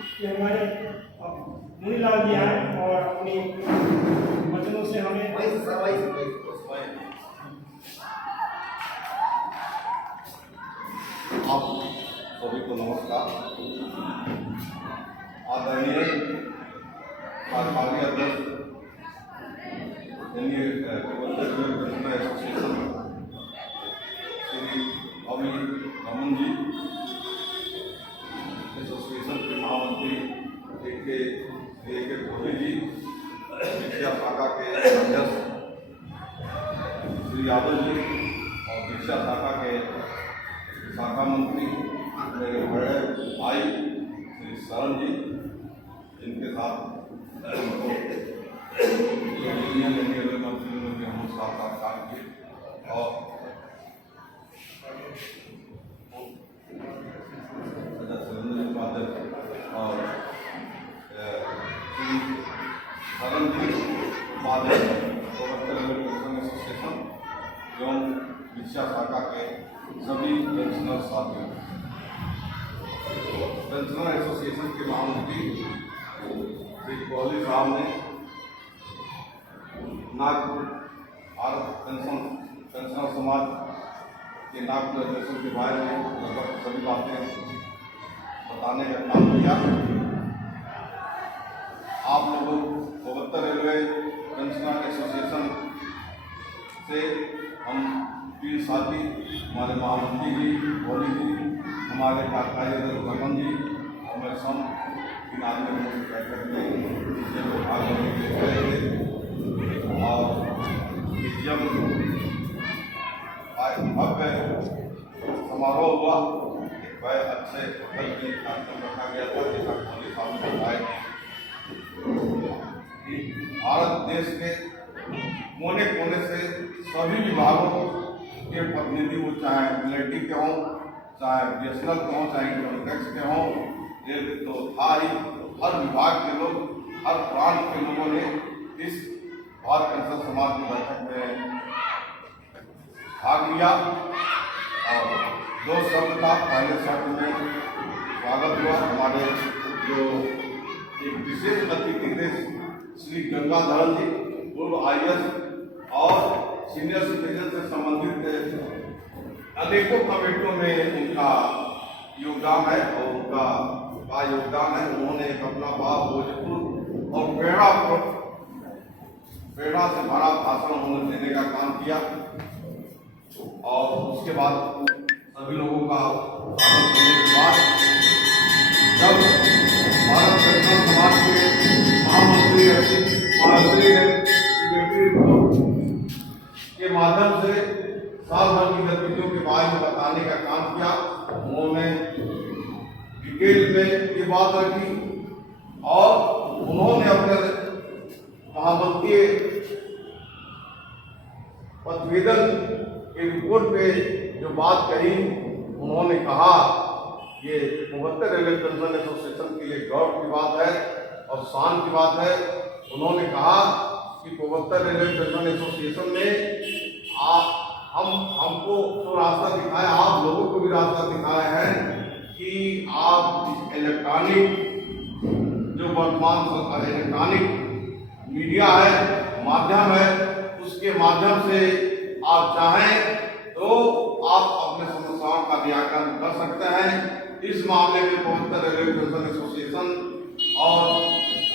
कि हमारे मुनीलाल जी आए और अपनी वचनों से हमें आप सभी को नमस्कार। आदरणीय कार्यकारी अध्यक्ष एसोसिएशन श्री अभी रमन जी, एसोसिएशन के महामंत्री ए.के. कोहली जी, दीक्षा शाखा के अध्यक्ष श्री यादव जी और दीक्षा शाखा के शाखा मंत्री मेरे बड़े भाई श्री शरण जी, जिनके साथ मंत्रियों में भी हम साथ काम किए और और श्री शरण जी उपाध्यक्ष एसोसिएशन एवं दीक्षा शाखा के सभी पेंशनर साथियों, पेंशनर एसोसिएशन के महामंत्री श्री कोहली साहब ने नागपुर भारत पेंशनर समाज के नागपुर अधिवेशन के बारे में लगभग सभी बातें बताने का काम किया। आप लोगों पूर्वोत्तर रेलवे पेंशनर एसोसिएशन से हम तीन साथी, हमारे महामंत्री जी, कोहली जी, हमारे कार्यकारी अध्यक्ष रमन जी और मैं सब तीन आदमी बैठक में भाग लेने के लिए गए थे और जब भव्य समारोह हुआ, एक बड़े अच्छे होटल में कार्यक्रम रखा गया था। जैसा कोहली साहब ने बताया कि भारत देश के कोने कोने से सभी विभागों के प्रतिनिधि हो, चाहे मिलिट्री के हों, चाहे बीएसएनएल के हों, चाहे इनकम टैक्स के हों, रेलवे तो था ही, हर विभाग के लोग, हर प्रांत के लोगों ने इस भारत पेंशन समाज की बैठक में भाग लिया और दो शब्द था। पहले शब्द में स्वागत हुआ हमारे जो एक विशेष अतिथि थे श्री गंगाधर जी, पूर्व IAS और सीनियर सिटीजन से संबंधित अनेकों कमेटियों में उनका योगदान है और उनका योगदान है। उन्होंने एक अपना बात भोजपुर और प्रेरणा से भरा भाषण उन्होंने देने का काम किया और उसके बाद सभी लोगों का स्वागत करने के बाद जब भारत पेंशन समाज के महामंत्री के माध्यम से साल भर की गतिविधियों के बारे में बताने का काम किया, उन्होंने डिटेल में ये बात रखी और उन्होंने अपने महामंत्री प्रतिवेदन के रिपोर्ट पे जो बात कही, उन्होंने कहा ये पूर्वोत्तर रेलवे पेंशन एसोसिएशन के लिए गौरव की बात है और शान की बात है। उन्होंने कहा कि पूर्वोत्तर रेलवे पेंशन एसोसिएशन ने हमको तो रास्ता दिखाया, आप लोगों को भी रास्ता दिखाया है कि आप इलेक्ट्रॉनिक जो वर्तमान इलेक्ट्रॉनिक मीडिया है, माध्यम है, उसके माध्यम से आप चाहें तो आप अपने समस्याओं का निराकरण कर सकते हैं। इस मामले में पूर्वोत्तर रेलवे पेंशन एसोसिएशन और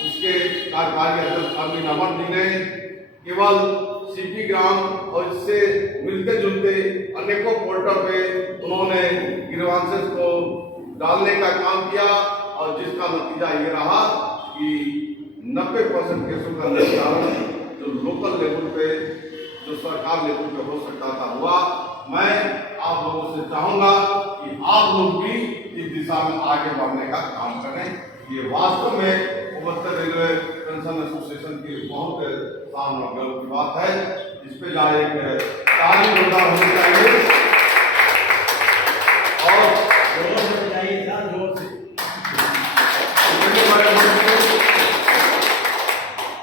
उसके कार्यकारी अध्यक्ष अरविंद अमर जी ने केवल सिटी ग्राम और इससे मिलते जुलते अनेकों पोर्टल पे उन्होंने ग्रीवांसेस को डालने का काम किया और जिसका नतीजा ये रहा कि 90% केसों का निस्तारण जो लोकल लेवल पे, जो सरकार लेवल पे हो सकता था, हुआ। मैं आप लोगों से चाहूंगा कि आप लोग भी इस दिशा में आगे बढ़ने का काम करें। ये वास्तव में पूर्वोत्तर रेलवे पेंशन एसोसिएशन की बहुत सामने गर्व की बात है। इस पे जहाँ एक ताली जोरदार होनी चाहिए और जोर से बजाइए, जोर से।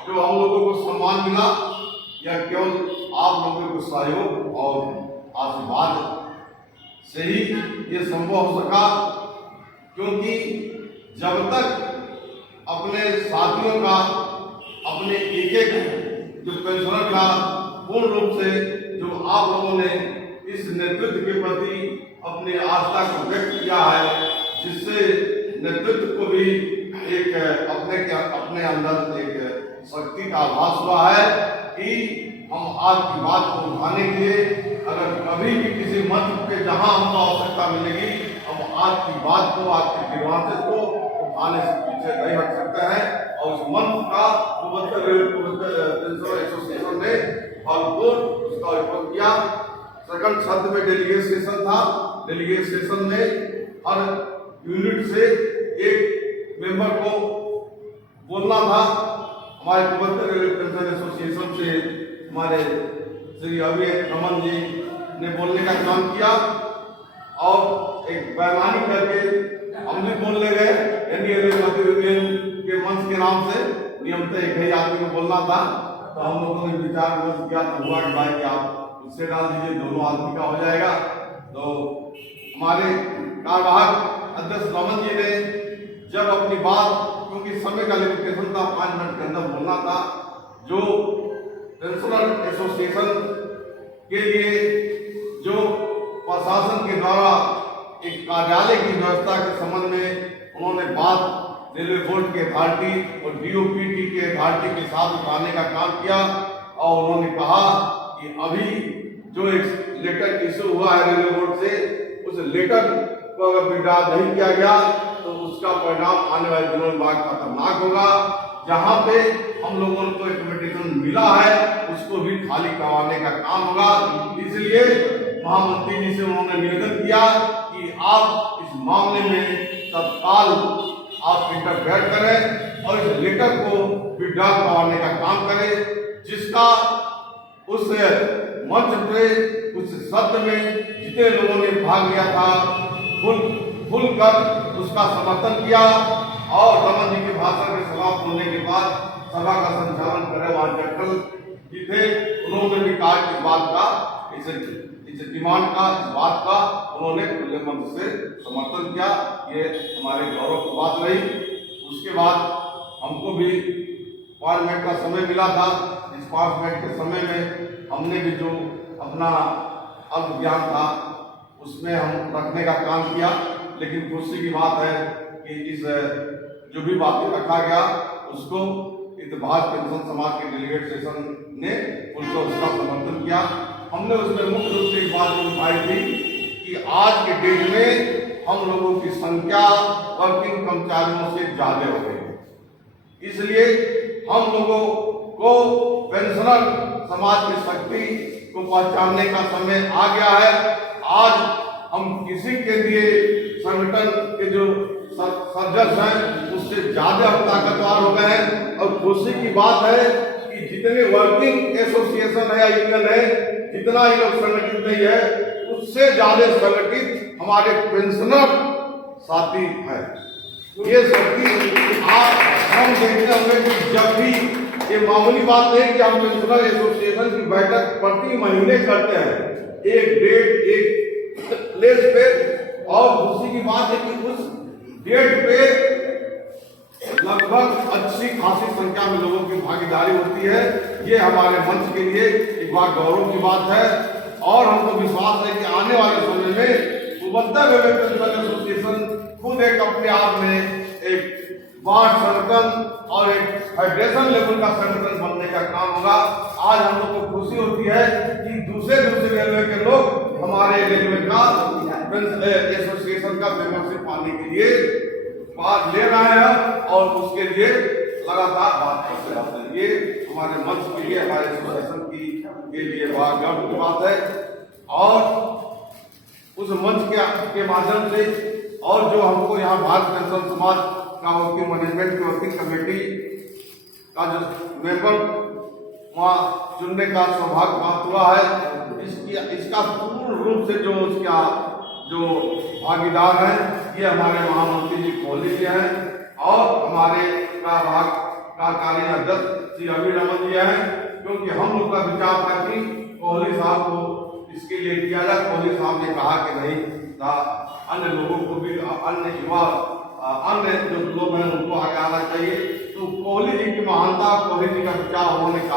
जो हम लोगों को सम्मान मिला या केवल आप लोगों को सहयोग और आशीर्वाद से ही ये संभव हो सका, क्योंकि जब तक अपने साथियों का, अपने एक एक जो पेंशनर का पूर्ण रूप से जो आप लोगों ने इस नेतृत्व के प्रति अपनी आस्था को व्यक्त किया है, जिससे नेतृत्व को भी एक अपने अंदर एक शक्ति का आभास हुआ है कि हम आज की बात को उठाने के लिए अगर कभी भी किसी मंच पे जहां हमको आवश्यकता मिलेगी, हम आज की बात को, आज के ग्रीवांसेस को उठाने से पीछे नहीं हट सकते हैं। और उस मंच का एसोसिएशन ने फलपुर उसका उपयोग किया। सेकंड छत में डेलीगेट सेशन था। डेलीगेट सेशन में हर यूनिट से एक मेंबर को बोलना था। हमारे पूर्वोत्तर पेंशन एसोसिएशन से हमारे श्री अभी रमन जी ने बोलने का काम किया और एक वैमानिक करके हम भी बोलने गए के मंच के नाम से। नियमतः एक ही आदमी को बोलना था, तो हम लोगों ने विचार विमर्श किया तो हुआ कि भाई कि आप उससे डाल दीजिए, दोनों आदमी का हो जाएगा। तो हमारे कार्यवाहक अध्यक्ष रमन जी ने जब अपनी बात, क्योंकि समय का लिमिटेशन था, 5 मिनट के अंदर बोलना था, जो पेंशनर एसोसिएशन के लिए जो प्रशासन के द्वारा एक कार्यालय की व्यवस्था के संबंध में उन्होंने बात रेलवे बोर्ड के अथॉरिटी और डीओपीटी के अथॉरिटी के साथ उठाने का काम किया। और उन्होंने कहा कि अभी जो एक लेटर इशू हुआ है रेलवे बोर्ड से, उस लेटर को अगर विड्रॉ नहीं किया गया तो उसका परिणाम आने वाले दिनों में बहुत खतरनाक होगा। जहां पे हम लोगों को एक्कोमोडेशन मिला है उसको भी खाली करवाने का काम होगा। इसलिए महामंत्री जी से उन्होंने निवेदन किया कि आप इस मामले में तत्काल आप इंटरफेयर करें और इस लेटर को विड्रॉ करवाने का काम करें, जिसका उस मंच पे उस सत्र में जितने लोगों ने भाग लिया था खुल कर उसका समर्थन किया। और रमन जी के भाषण के समाप्त होने के बाद सभा का संचालन करे वहां जटकल जी थे, उन्होंने भी कहा इस बात का, इस डिमांड का, इस बात का उन्होंने खुले मन से समर्थन किया। ये हमारे गौरव की बात रही। उसके बाद हमको भी 5 मिनट का समय मिला था। इस 5 मिनट के समय में हमने भी जो अपना अल्प ज्ञान था उसमें हम रखने का काम किया। लेकिन खुशी की बात है कि इस जो भी बातें रखा गया उसको इतभास पेंशन समाज के डेलीगेट सेशन ने उनको उसका समर्थन किया। हमने उसमें मुख्य रूप से एक बात उठाई थी कि आज के डेट में हम लोगों की संख्या वर्किंग कर्मचारियों से ज्यादा हो गई। इसलिए हम लोगों को पेंशनर समाज की शक्ति को पहचानने का समय आ गया है। आज हम किसी के लिए संगठन के जो सदस्य हैं उससे ज्यादा हम ताकतवर हो गए हैं। और खुशी की बात है कि जितने वर्किंग एसोसिएशन है या यूनियन है, जितना ही लोग संगठित नहीं है, उससे ज्यादा संगठित हमारे पेंशनर साथी है। ये शक्ति आज हम देखते होंगे कि जब भी ये मामूली बात नहीं कि हम पेंशनर एसोसिएशन की बैठक प्रति महीने करते हैं, एक डेट एक प्लेस पे। और खुशी की बात है कि उस डेट पे लगभग अच्छी खासी संख्या में लोगों की भागीदारी होती है। ये हमारे मंच के लिए एक बार गौरव की बात है। और हमको विश्वास है कि आने वाले समय में पूर्वोत्तर रेलवे पेंशन एसोसिएशन खुद एक अपने आप में एक वार्ड संगठन और एक फेडरेशन लेवल का संगठन बनने का काम होगा। आज हम लोग को खुशी होती है कि दूसरे रेलवे के लोग हमारे रेलवे का एसोसिएशन का मेंबरशिप पाने के लिए बात ले रहे हैं और उसके लिए लगातार बात करते रहते हैं। ये हमारे मंच के लिए, हमारे एसोसिएशन के लिए बहुत गर्व की बात है। और उस मंच के माध्यम से और जो हमको यहाँ भारत पेंशन समाज का वर्किंग मैनेजमेंट की वर्किंग कमेटी का जो मेंबर वहाँ चुनने का सौभाग्य प्राप्त हुआ है, इसका पूर्ण रूप से जो भागीदार हैं ये हमारे महामंत्री जी कोहली जी हैं और हमारे कार्यकारी अध्यक्ष श्री अभी रमन जी हैं। क्योंकि हम लोग का विचार था कि कोहली साहब को इसके लिए किया जाए। कोहली साहब ने कहा कि नहीं, अन्य लोगों को भी, अन्य युवा, अन्य जो लोग हैं उनको आगे आना चाहिए।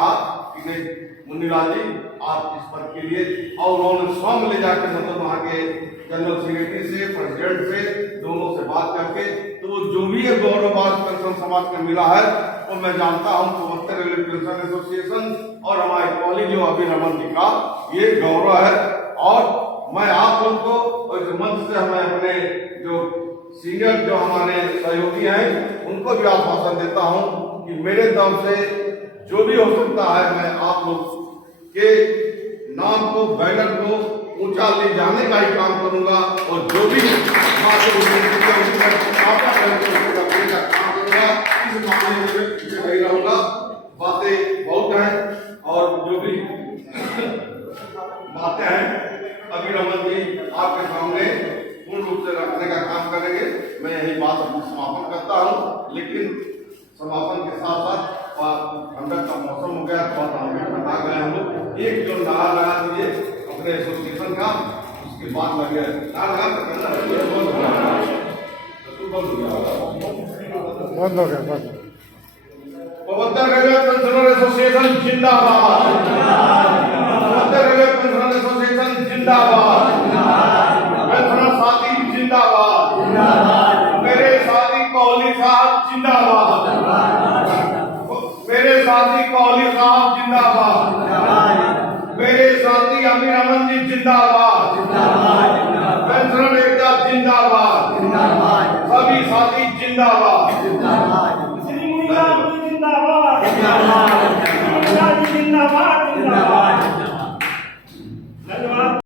कहा कि नहीं मुन्नीलाल जी आप इस पद के लिए, और उन्होंने स्वयं ले जाकर मतलब वहाँ के जनरल सेक्रेटरी से, प्रेसिडेंट से, दोनों से बात करके, तो वो जो भी है गौरववाद पेंशन समाज को मिला है वो मैं जानता हूँ 74 रेलवे पेंशन एसोसिएशन और हमारे कॉलेज जो अभी रमन जी का ये गौरव है। और मैं आप लोग को और इस मंच से हमें अपने जो सीनियर जो हमारे सहयोगी हैं उनको भी आश्वासन देता हूँ कि मेरे दम से जो भी हो सकता है मैं आप लोग के नाम को, बैनर को ऊंचा ले जाने का ही काम करूंगा, और जो भी काम करूंगा इस मामले में पीछे नहीं रहूंगा। बातें बहुत हैं और जो भी बातें हैं अभी रमन जी आपके सामने पूर्ण रूप से रखने का काम करेंगे। मैं यही बात अपनी समापन करता हूँ, लेकिन समापन के साथ साथ ठंडक का मौसम हो गया, थोड़ा ठंडा गए हम लोग, एक जो नारा लगा दीजिए अपने एसोसिएशन का, उसके बाद लगे बंद हो गया। 72 रेलवे पेंशनर एसोसिएशन जिंदाबाद, 72 रेलवे पेंशनर एसोसिएशन जिंदाबाद, पेंशनर साथी जिंदाबाद, मेरे साथी कोहली साहब जिंदाबाद, मेरे साथी कोहली साहब जिंदाबाद, मेरे साथी अमीर अमन जी जिंदाबाद, पेंशनर एकता जिंदाबाद, सभी साथी जिंदाबाद।